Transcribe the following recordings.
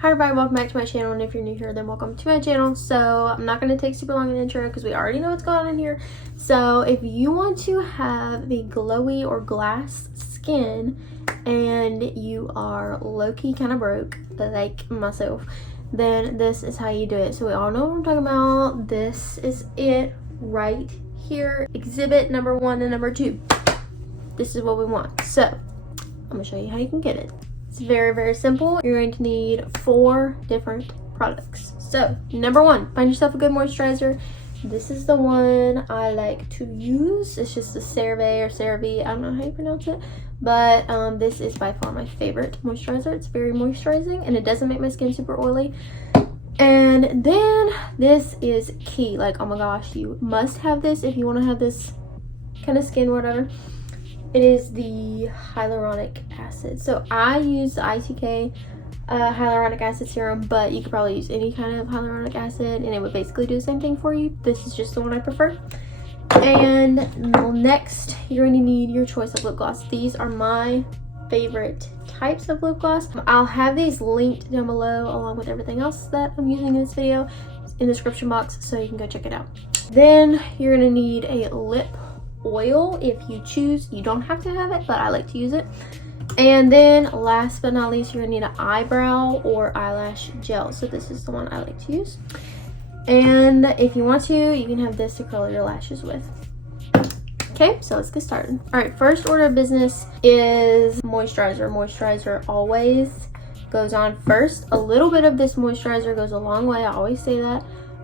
Hi everybody, welcome back to my channel, and if you're new here, then welcome to my channel. So I'm not going to take super long an intro because we already know what's going on in here. So if you want to have the glowy or glass skin and you are low-key kind of broke like myself, then this is how you do it. So we all know what I'm talking about. This is it right here. Exhibit number 1 and number 2. This is what we want. So I'm going to show you how you can get it. It's very, very simple. You're going to need 4 different products. So, number 1, find yourself a good moisturizer. This is the one I like to use. It's just the CeraVe or CeraVe. I don't know how you pronounce it. But this is by far my favorite moisturizer. It's very moisturizing and it doesn't make my skin super oily. And then this is key. Like, oh my gosh, you must have this if you want to have this kind of skin, whatever. It is the hyaluronic acid. So I use the ITK hyaluronic acid serum, but you could probably use any kind of hyaluronic acid and it would basically do the same thing for you. This is just the one I prefer. And next, you're going to need your choice of lip gloss. These are my favorite types of lip gloss. I'll have these linked down below along with everything else that I'm using in this video in the description box, so you can go check it out. Then you're going to need a lip oil if you choose. You don't have to have it, but I like to use it. And then last but not least, you're gonna need an eyebrow or eyelash gel. So this is the one I like to use. And if you want to, you can have this to curl your lashes with. Okay, so let's get started. All right, first order of business is moisturizer. Moisturizer always goes on first. A little bit of this moisturizer goes a long way. I always say that.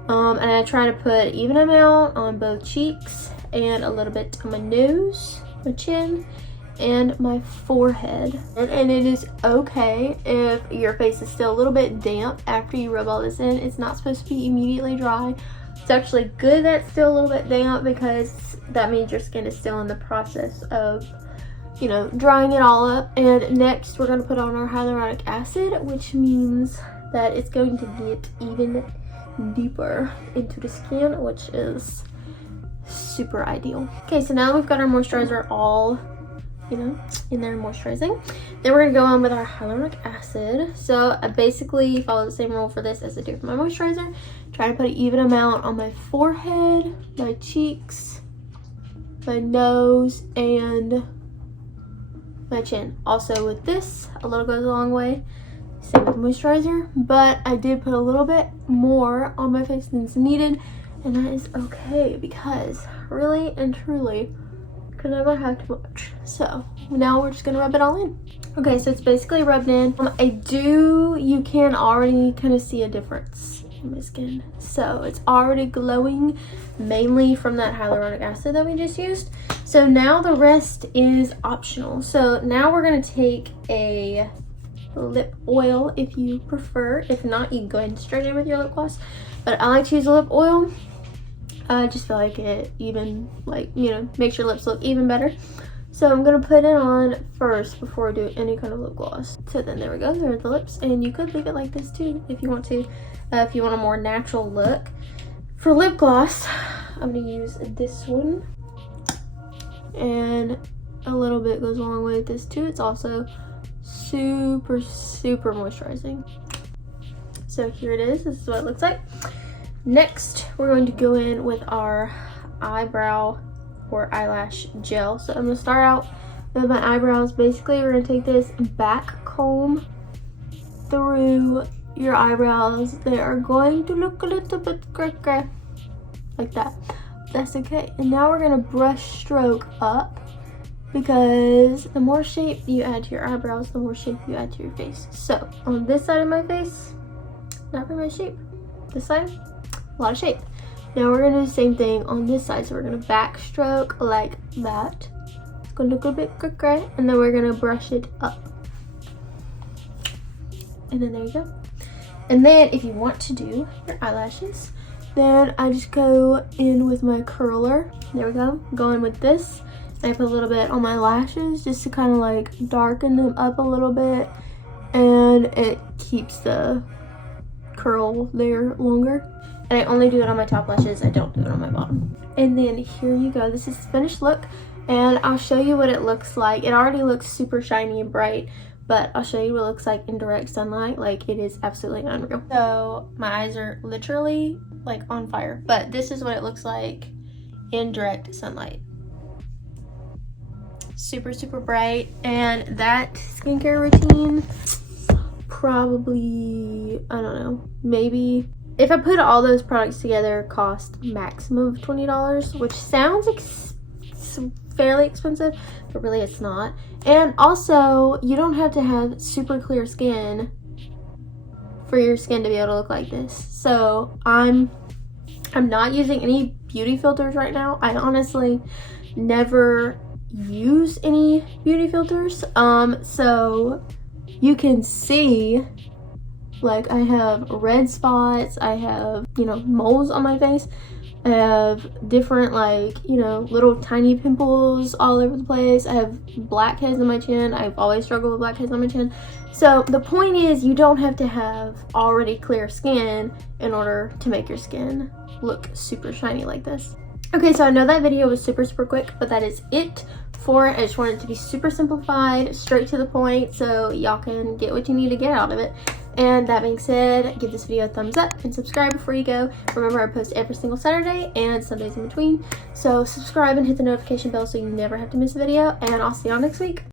And I try to put even amount on both cheeks and a little bit on my nose, my chin, and my forehead. And it is okay if your face is still a little bit damp after you rub all this in. It's not supposed to be immediately dry. It's actually good that it's still a little bit damp because that means your skin is still in the process of, you know, drying it all up. And next we're going to put on our hyaluronic acid, which means that it's going to get even deeper into the skin, which is super ideal. Okay, so now we've got our moisturizer all, you know, in there moisturizing. Then we're gonna go on with our hyaluronic acid. So I basically follow the same rule for this as I do for my moisturizer. Try to put an even amount on my forehead, my cheeks, my nose, and my chin. Also with this, a little goes a long way. Same with moisturizer, but I did put a little bit more on my face than is needed. And that is okay because really and truly could never have too much. So now we're just gonna rub it all in. Okay, so it's basically rubbed in. You can already kind of see a difference in my skin. So it's already glowing, mainly from that hyaluronic acid that we just used. So now the rest is optional. So now we're gonna take a lip oil if you prefer. If not, you can go ahead and straight in with your lip gloss. But I like to use a lip oil. I just feel like it even, like, you know, makes your lips look even better. So I'm going to put it on first before I do any kind of lip gloss. So then there we go, there are the lips. And you could leave it like this too if you want to, if you want a more natural look. For lip gloss, I'm going to use this one. And a little bit goes a long way with this too. It's also super, super moisturizing. So here it is. This is what it looks like. Next, we're going to go in with our eyebrow or eyelash gel. So I'm going to start out with my eyebrows. Basically, we're going to take this back comb through your eyebrows. They are going to look a little bit cracky, like that. That's okay. And now we're going to brush stroke up because the more shape you add to your eyebrows, the more shape you add to your face. So on this side of my face, not very much shape. This side, a lot of shape. Now we're gonna do the same thing on this side. So we're gonna backstroke like that. It's gonna look a bit crooked, and then we're gonna brush it up. And then there you go. And then if you want to do your eyelashes, then I just go in with my curler. There we go. Go in with this. I put a little bit on my lashes just to kind of like darken them up a little bit, and it keeps the curl there longer. And I only do it on my top lashes. I don't do it on my bottom. And then here you go. This is the finished look, and I'll show you what it looks like. It already looks super shiny and bright, but I'll show you what it looks like in direct sunlight. Like, it is absolutely unreal. So my eyes are literally like on fire, but this is what it looks like in direct sunlight. Super, super bright. And that skincare routine, probably, I don't know, maybe if I put all those products together, cost maximum of $20, which sounds fairly expensive, but really it's not. And also, you don't have to have super clear skin for your skin to be able to look like this. So I'm not using any beauty filters right now. I honestly never use any beauty filters. So you can see, like, I have red spots, I have, you know, moles on my face, I have different, like, you know, little tiny pimples all over the place, I have blackheads on my chin. I've always struggled with blackheads on my chin. So the point is, you don't have to have already clear skin in order to make your skin look super shiny like this. Okay, so I know that video was super, super quick, but that is it for it. I just wanted it to be super simplified, straight to the point, so y'all can get what you need to get out of it. And that being said, give this video a thumbs up and subscribe before you go. Remember, I post every single Saturday and Sundays in between. So subscribe and hit the notification bell so you never have to miss a video. And I'll see y'all next week.